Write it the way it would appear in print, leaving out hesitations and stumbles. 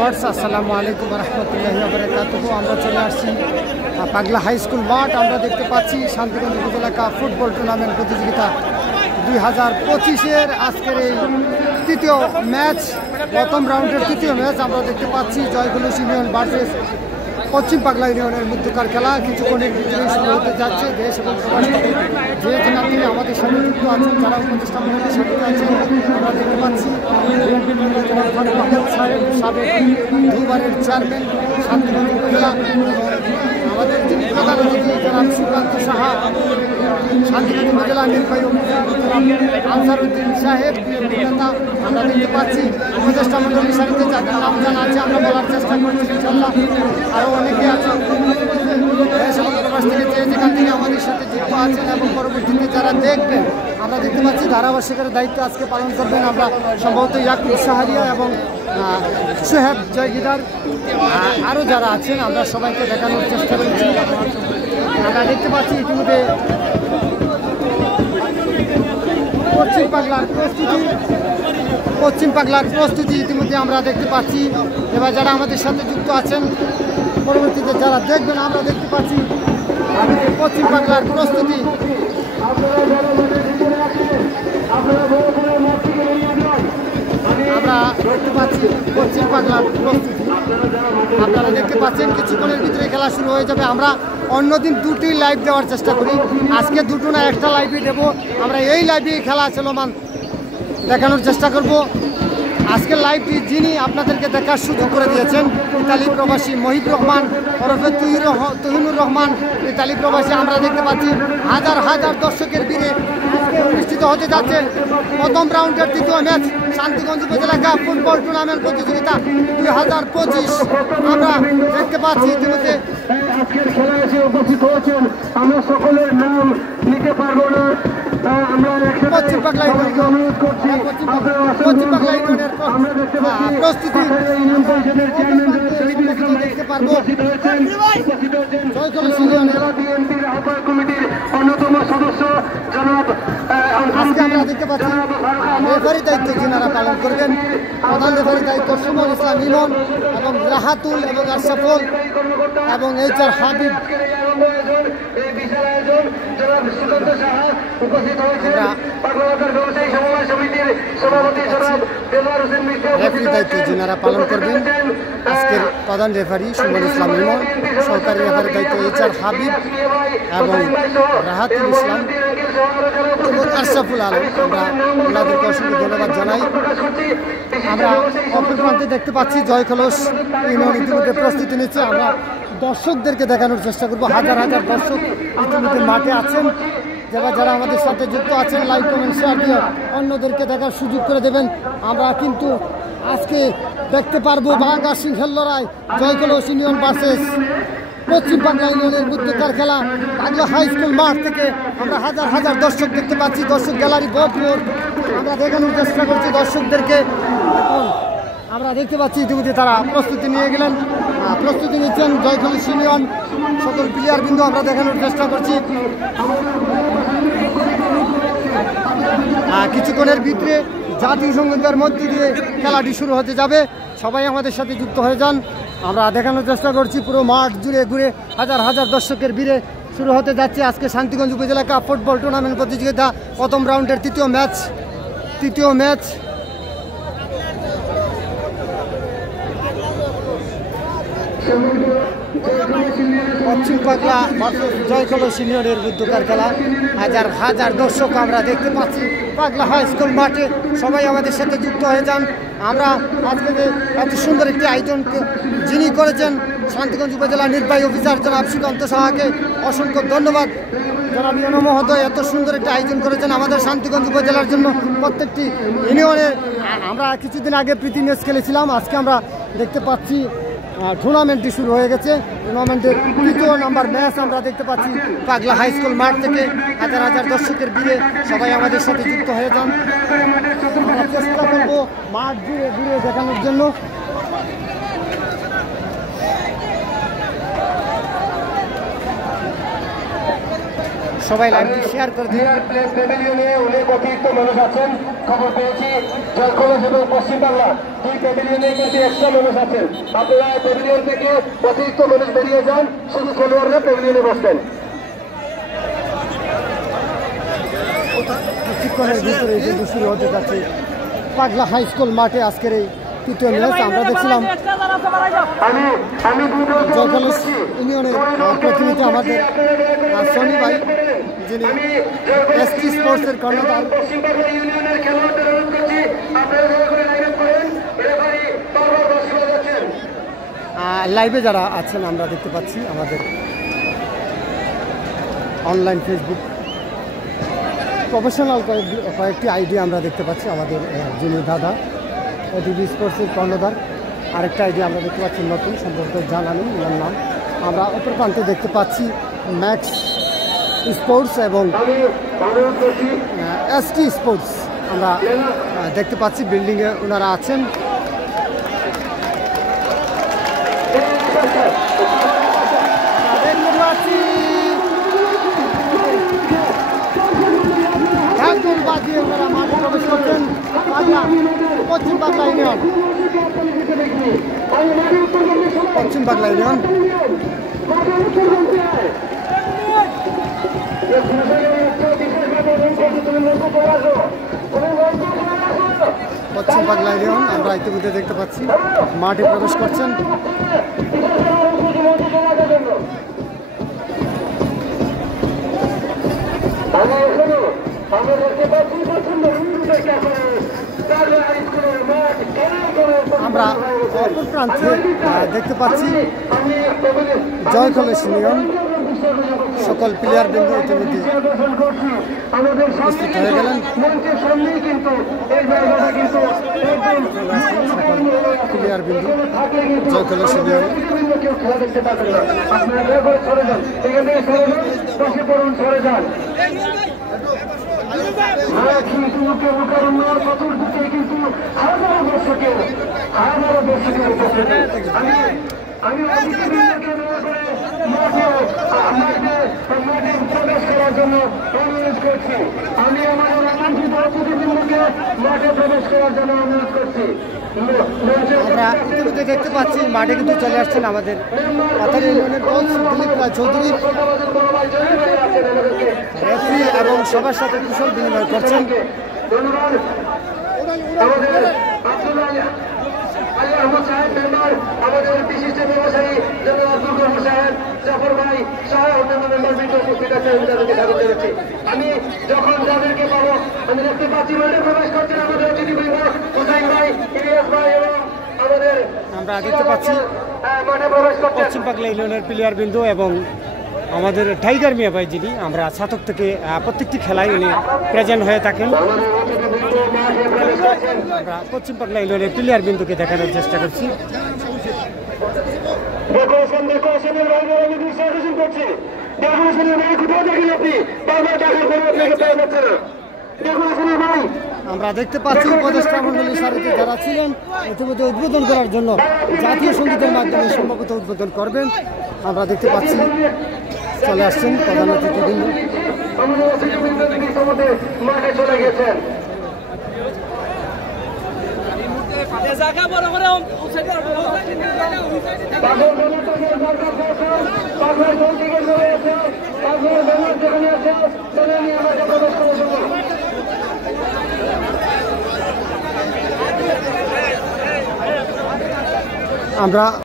Viewers, আসসালামু আলাইকুম রহমতুল্লাহি ওয়া বারাকাতুহু। আমরা চলে আসছি পাগলা হাই স্কুল মাঠ। আমরা দেখতে পাচ্ছি শান্তিগঞ্জ উপজেলা কাপ ফুটবল টুর্নামেন্ট প্রতিযোগিতা 2025-এর আজকের এই তৃতীয় ম্যাচ, প্রথম রাউন্ডের তৃতীয় ম্যাচ। আমরা দেখতে পাচ্ছি জয়গুলুস ইউনিয়ন ভার্সেস পশ্চিম পাগলা ইউনিয়নের মধ্যকার খেলা কিছুক্ষণের ভিতরে শুরু হতে যাচ্ছে। দেশ এবং প্রবাস থেকে যে যেখান থেকে আমাদের সাথে যুক্ত আছেন, যারা উপদেষ্টা মহলের সাথে আছেন, আমরা দেখতে পাচ্ছি সাহেব সাবেক দুবারের চেয়ারম্যান শান্তিগঞ্জ উপজেলা, আমাদের যিনি প্রধান অতিথি জনাব সুকান্ত সাহা, শান্তিগঞ্জ উপজেলা নির্বাহী আনসারউদ্দিন সাহেব নেতা। আমরা দেখতে পাচ্ছি উপদেষ্টা মন্ডলীর সাথে যাদের নাম জানা আছে আমরা বলার চেষ্টা করছি। ইনশাআল্লাহ আরও অনেকে আছেন দেশ এবং প্রবাস থেকে যে যেখান থেকে আমাদের সাথে যুক্ত আছেন এবং পরবর্তীতে যারা দেখবেন। আমরা দেখতে পাচ্ছি ধারাভাষ্যকের দায়িত্ব আজকে পালন করবেন আমরা সম্ভবত ইয়াকুব সাহারিয়া এবং সোহেব জয়গিদার, আরও যারা আছেন আমরা সবাইকে দেখানোর চেষ্টা করছি। আমরা দেখতে পাচ্ছি ইতিমধ্যে পশ্চিম পাগলার প্রস্তুতি ইতিমধ্যে আমরা দেখতে পাচ্ছি। এবার যারা আমাদের সাথে যুক্ত আছেন পরবর্তীতে যারা দেখবেন আমরা দেখতে পাচ্ছি পশ্চিম পাগলার প্রস্তুতি। আমরা দেখতে পাচ্ছি পশ্চিম পাগলার প্রস্তুতি। আপনারা দেখতে পাচ্ছেন কিছুক্ষণের ভিতরে খেলা শুরু হয়ে যাবে। আমরা অন্যদিন দুটি লাইভ দেওয়ার চেষ্টা করি, আজকে দুটো না একটা লাইভই দেবো। আমরা এই লাইভে খেলা চলমান দেখানোর চেষ্টা করব। আজকের লাইভটি যিনি আপনাদেরকে দেখার সুযোগ করে দিয়েছেন ইতালি প্রবাসী মহিব রহমান ওরফে তুহিনুর রহমান, ইতালি প্রবাসী। আমরা দেখতে পাচ্ছি হাজার হাজার দর্শকের ভিড়ে আজকে অনুষ্ঠিত হতে যাচ্ছে প্রথম রাউন্ডের তৃতীয় ম্যাচ শান্তিগঞ্জ উপজেলা কাপ ফুটবল টুর্নামেন্ট প্রতিযোগিতা 2025। আমরা দেখতে পাচ্ছি ইতিমধ্যে আজকের খেলায় এসে উপস্থিত হয়েছেন, আমরা সকলের নাম নিতে পারবো না। পশ্চিম পাগলা ইউনিয়নের প্রস্তুতি দেখতে পারবো। অন্যতম সদস্য জনাব আজকে আমরা দেখতে পাচ্ছি রেফারি দায়িত্ব যিনারা পালন করবেন, প্রধান রেফারি দায়িত্ব সুমন ইসলাম ইমন এবং রাহাতুল এবং আশরাফুল এবং HR হাবিব। রেফারি দায়িত্ব যিনারা পালন করবেন আজকের প্রধান রেফারি সুমন ইসলাম ইমন, সরকারি রেফারি দায়িত্ব HR হাবিব এবং রাহাতুল ইসলাম এবং আশরাফুল আলম। আমরা ওনাদেরকে অসংখ্য ধন্যবাদ জানাই। আমরা অপর প্রান্তে দেখতে পাচ্ছি জয়খলস ইউনিয়ন ইতিমধ্যে প্রস্তুতি নিচ্ছে। আমরা দর্শকদেরকে দেখানোর চেষ্টা করবো, হাজার হাজার দর্শক ইতিমধ্যে মাঠে আছেন। যারা আমাদের সাথে যুক্ত আছেন লাইক কমেন্ট শেয়ার দিয়ে অন্যদেরকে দেখার সুযোগ করে দেবেন। আমরা কিন্তু আজকে দেখতে পারবো বাঘা সিংহের লড়াই, জয়খলস ইউনিয়ন ভার্সেস পশ্চিম পাগলা ইউনিয়নের মধ্যকার খেলা পাগলা হাই স্কুল মাঠ থেকে আমরা হাজার হাজার দর্শক দেখতে পাচ্ছি। দর্শক গ্যালারি ভরপুর, আমরা দেখানোর চেষ্টা করছি দর্শকদেরকে। এখন আমরা দেখতে পাচ্ছি ইতিমধ্যে তারা প্রস্তুতি নিয়ে গেলেন, প্রস্তুতি নিচ্ছেন জয়খলস ইউনিয়ন সকল প্লেয়ার বিন্দু আমরা দেখানোর চেষ্টা করছি। কিছুক্ষণের ভিতরে জাতীয় সঙ্গীতের মধ্য দিয়ে খেলাটি শুরু হতে যাবে। সবাই আমাদের সাথে যুক্ত হয়ে যান। আমরা দেখানোর চেষ্টা করছি পুরো মাঠ জুড়ে ঘুরে হাজার হাজার দর্শকের ভিড়ে শুরু হতে যাচ্ছে আজকে শান্তিগঞ্জ উপজেলা কাপ ফুটবল টুর্নামেন্ট প্রতিযোগিতা প্রথম রাউন্ডের তৃতীয় ম্যাচ। পশ্চিম পাগলা ভার্সেস জয়খলস ইউনিয়নের মধ্যকার খেলা, হাজার হাজার দর্শক আমরা দেখতে পাচ্ছি পাগলা হাই স্কুল মাঠে। সবাই আমাদের সাথে যুক্ত হয়ে যান। আমরা আজকে এত সুন্দর একটি আয়োজন যিনি করেছেন শান্তিগঞ্জ উপজেলা নির্বাহী অফিসার জনাব সুকান্ত সাহাকে অসংখ্য ধন্যবাদ। জনাব ইউনো মহোদয় এত সুন্দর একটা আয়োজন করেছেন আমাদের শান্তিগঞ্জ উপজেলার জন্য প্রত্যেকটি ইউনিয়নের। আমরা কিছুদিন আগে প্রীতি ম্যাচ খেলেছিলাম, আজকে আমরা দেখতে পাচ্ছি টুর্নামেন্টটি শুরু হয়ে গেছে। টুর্নামেন্টের তৃতীয় নাম্বার ম্যাচ আমরা দেখতে পাচ্ছি পাগলা হাই স্কুল মাঠ থেকে হাজার হাজার দর্শকের ভিড়ে সবাই আমাদের সাথে যুক্ত হয়ে যান। আমরা চেষ্টা করবো মাঠ ঘুরে ঘুরে দেখানোর জন্য। সবাই লাইভটি শেয়ার করে দিন। প্যাভিলিয়নে অনেক অতিরিক্ত মানুষ আছেন, খবর পেয়েছি। জয়কলেজ এবং পশ্চিম বাংলা দুই প্যাভিলিয়নে কিন্তু এক্সট্রা মানুষ আছেন। আপনারা প্যাভিলিয়ন থেকে অতিরিক্ত মানুষ বেরিয়ে যান, শুধু খেলোয়াড়রা প্যাভিলিয়নে বসবেন। কিছুক্ষণের ভিতরে কিন্তু শুরু হতে যাচ্ছে পাগলা হাই স্কুল মাঠে আজকের এই তৃতীয় ম্যাচ। আমরা দেখছিলাম জয়কলেজ ইউনিয়নের প্রতিনিধি আমাদের সনি ভাই, যিনি এসটি স্পোর্টসের কর্ণধার। লাইভে যারা আছেন আমরা দেখতে পাচ্ছি আমাদের অনলাইন ফেসবুক প্রফেশনাল কয়েকটি আইডি আমরা দেখতে পাচ্ছি। আমাদের যিনি দাদা এটিভি স্পোর্টসের কর্ণধার, আরেকটা আইডি আমরা দেখতে পাচ্ছি নতুন, সম্পর্কে জানা নেই ওনার নাম। আমরা অপর প্রান্তে দেখতে পাচ্ছি ম্যাক্স স্পোর্টস এবং এসটি স্পোর্টস আমরা দেখতে পাচ্ছি। বিল্ডিংয়ে ওনারা আছেন। বাজিয়ে ওনারা মাঠে প্রবেশ করছেন পশ্চিম বাংলা ইউনিয়ন। পশ্চিম বাংলা ইউনিয়ন পশ্চিম বাংলা ইউনিয়ন আমরা ইতিমধ্যে দেখতে পাচ্ছি মাঠে প্রবেশ করছেন। আমরা অপর প্রান্তে দেখতে পাচ্ছি জয়কলেজ ইউনিয়ন সকল প্লেয়ার বৃন্দ ইতিমধ্যে উপস্থিত হয়ে গেলেন। প্লেয়ার বৃন্দ জয়কলেজ ইউনিয়ন আমি প্রবেশ করার জন্য অনুরোধ করছি। আমি আমাদের আমন্ত্রিত অতিথিবৃন্দকে মাঠে প্রবেশ করার জন্য অনুরোধ করছি। আমরা ইতিমধ্যে দেখতে পাচ্ছি মাঠে কিন্তু চলে আসছেন আমাদের পাথারি ইউনিয়নের কোচ দিলীপ রায় চৌধুরী, রেফারি এবং সবার সাথে কুশল বিনিময় করছেন। ধন্যবাদ আমাদের আহমদ সাহেব মেম্বার, আমাদের বিশিষ্ট ব্যবসায়ী জনাব দুর্গম সাহেব, জাফর ভাই সহ অন্যান্য মেম্বারবৃন্দ উপস্থিত আছেন, তাদেরকে স্বাগত জানাচ্ছি। আমি যখন যাদেরকে পাবো আমি দেখতে পাচ্ছি মাঠে প্রবেশ করছেন আমাদের অতিথিবৃন্দ হুসাইন ভাই, ইলিয়াস ভাই এবং আমাদের আমরা দেখতে পাচ্ছি মাঠে প্রবেশ করছেন পশ্চিম বাংলা ইউনিয়নের প্লেয়ার বিন্দু এবং আমাদের টাইগার মিয়া ভাই, যিনি আমরা ছাতক থেকে প্রত্যেকটি খেলায় উনি প্রেজেন্ট হয়ে থাকেন। আমরা পশ্চিম বাংলা ইউনিয়নের প্লেয়ার বিন্দুকে দেখানোর চেষ্টা করছি। আমরা দেখতে পাচ্ছি উপদেষ্টা মন্ডলীর সারিতে যারা ছিলেন ইতিমধ্যে উদ্বোধন করার জন্য জাতীয় সঙ্গীতের মাধ্যমে সম্ভবত উদ্বোধন করবেন। আমরা দেখতে পাচ্ছি চলে আসছেন প্রধান অতিথিবৃন্দ। মাঠে চলে গেছেন আমরা